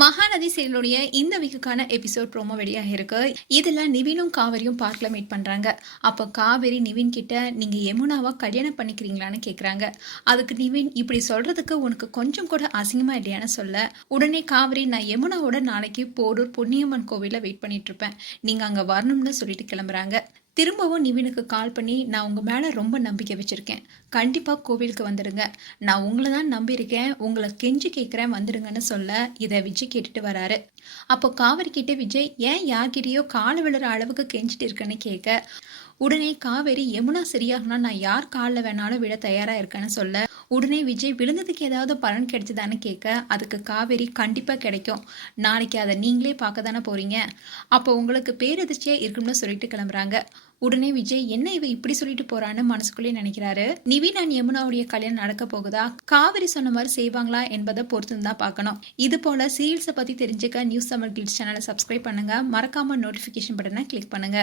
மகாநதி சீரியலுடைய இந்த வீக்குக்கான episode promo வெளியாக இருக்கு. இதுல நிவினும் காவேரியும் பார்க்ல மீட் பண்றாங்க. அப்போ காவேரி நிவின் கிட்ட நீங்க யமுனாவா கல்யாணம் பண்ணிக்கிறீங்களான்னு கேக்குறாங்க. அதுக்கு நிவின் இப்படி சொல்றதுக்கு உனக்கு கொஞ்சம் கூட அசிங்கமா இல்லையான்னு சொல்ல. உடனே காவேரி நான் யமுனாவோட நாளைக்கு போரூர் பொன்னியம்மன் கோவில வெயிட் பண்ணிட்டு இருப்பேன். நீங்க அங்க வரணும்னு சொல்லிட்டு கிளம்புறாங்க. திரும்பவும் நிவினுக்கு கால் பண்ணி நான் உங்கள் மேலே ரொம்ப நம்பிக்கை வச்சுருக்கேன். கண்டிப்பாக கோவிலுக்கு வந்துடுங்க நான் உங்களை தான் நம்பியிருக்கேன். உங்களை கெஞ்சி கேட்குறேன் வந்துடுங்கன்னு சொல்ல இதை விஜய் கேட்டுட்டு வராரு. அப்போ காவேரி கிட்ட விஜய் ஏன் யார்கிட்டயோ காலை விழுற அளவுக்கு கெஞ்சிட்டு இருக்கேன்னு கேட்க உடனே காவேரி யமுனா சரியாகனா நான் யார் காலில் வேணாலும் விட தயாராக இருக்கேன்னு சொல்ல உடனே விஜய் விழுந்ததுக்கு ஏதாவது பலன் கிடைச்சதான்னு கேட்க அதுக்கு காவேரி கண்டிப்பாக கிடைக்கும். நாளைக்கு அதை நீங்களே பார்க்க தானே போகிறீங்க அப்போ உங்களுக்கு பேரதிர்ச்சியாக இருக்கும்னு சொல்லிட்டு கிளம்புறாங்க. உடனே விஜய் என்ன இவ இப்படி சொல்லிட்டு போறான்னு மனசுக்குள்ளே நினைக்கிறாரு. நிவின் அண்ட் யமுனாவுடைய கல்யாணம் நடக்க போகுதா? காவிரி சொன்ன மாதிரி செய்வாங்களா என்பதை பொறுத்து தான் பார்க்கணும். இது போல சீரியல்ஸை பத்தி தெரிஞ்சுக்க நியூஸ் தமிழ் கிட்ஸ் சேனலை சப்ஸ்கிரைப் பண்ணுங்க. மறக்காம நோட்டிபிகேஷன் பட்டனை கிளிக் பண்ணுங்க.